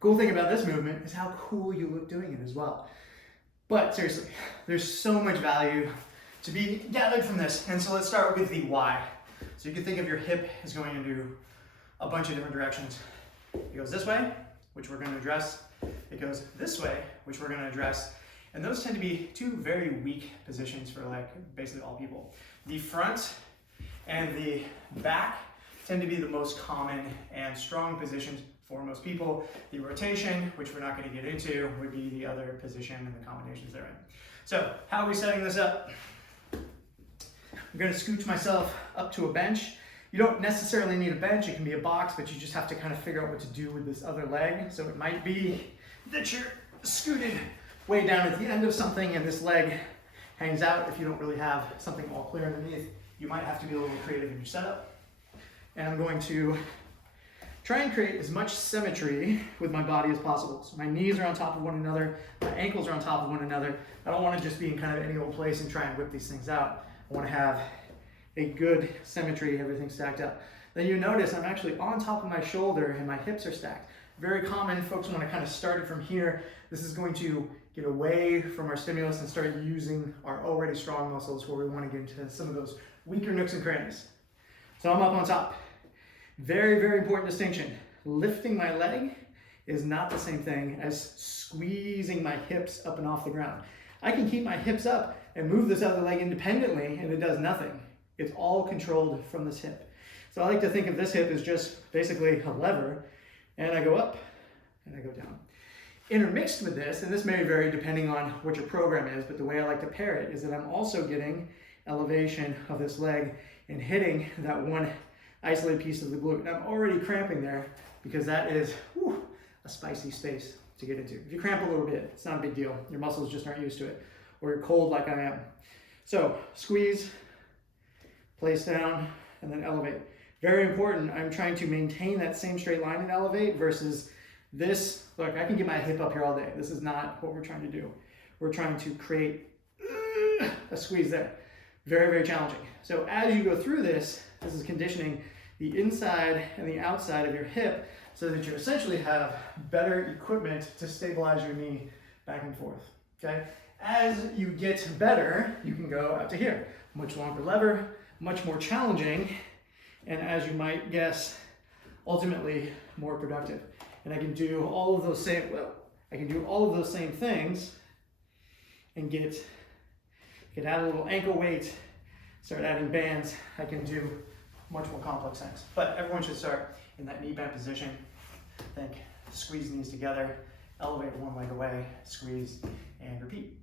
Cool thing about this movement is how cool you look doing it as well. But seriously, there's so much value to be gathered from this. And so let's start with the why. So you can think of your hip as going into a bunch of different directions. It goes this way, which we're going to address. It goes this way, which we're going to address. And those tend to be two very weak positions for like basically all people. The front and the back tend to be the most common and strong positions for most people. The rotation, which we're not going to get into, would be the other position and the combinations they're in. So how are we setting this up? I'm going to scooch myself up to a bench. You don't necessarily need a bench, it can be a box, but you just have to kind of figure out what to do with this other leg. So it might be that you're scooted way down at the end of something and this leg hangs out. If you don't really have something all clear underneath, you might have to be a little creative in your setup. And I'm going to try and create as much symmetry with my body as possible. So my knees are on top of one another, my ankles are on top of one another. I don't want to just be in kind of any old place and try and whip these things out. I want to have a good symmetry, everything stacked up. Then you notice I'm actually on top of my shoulder and my hips are stacked. Very common, folks want to kind of start it from here. This is going to get away from our stimulus and start using our already strong muscles where we want to get into some of those weaker nooks and crannies. So I'm up on top. Very, very important distinction. Lifting my leg is not the same thing as squeezing my hips up and off the ground. I can keep my hips up and move this other leg independently and it does nothing. It's all controlled from this hip. So I like to think of this hip as just basically a lever, and I go up and I go down. Intermixed with this, and this may vary depending on what your program is, but the way I like to pair it is that I'm also getting elevation of this leg and hitting that one isolated piece of the glute. And I'm already cramping there because that is a spicy space to get into. If you cramp a little bit, it's not a big deal. Your muscles just aren't used to it, or you're cold like I am. So squeeze, place down, and then elevate. Very important, I'm trying to maintain that same straight line and elevate versus this. Look, I can get my hip up here all day. This is not what we're trying to do. We're trying to create a squeeze there. Very, very challenging. So as you go through this, this is conditioning the inside and the outside of your hip so that you essentially have better equipment to stabilize your knee back and forth, okay? As you get better, you can go out to here. Much longer lever, much more challenging, and as you might guess, ultimately more productive. And I can do all of those same, things and add a little ankle weight, start adding bands. I can do much more complex things. But everyone should start in that knee bend position. Think squeeze knees together, elevate one leg away, squeeze, and repeat.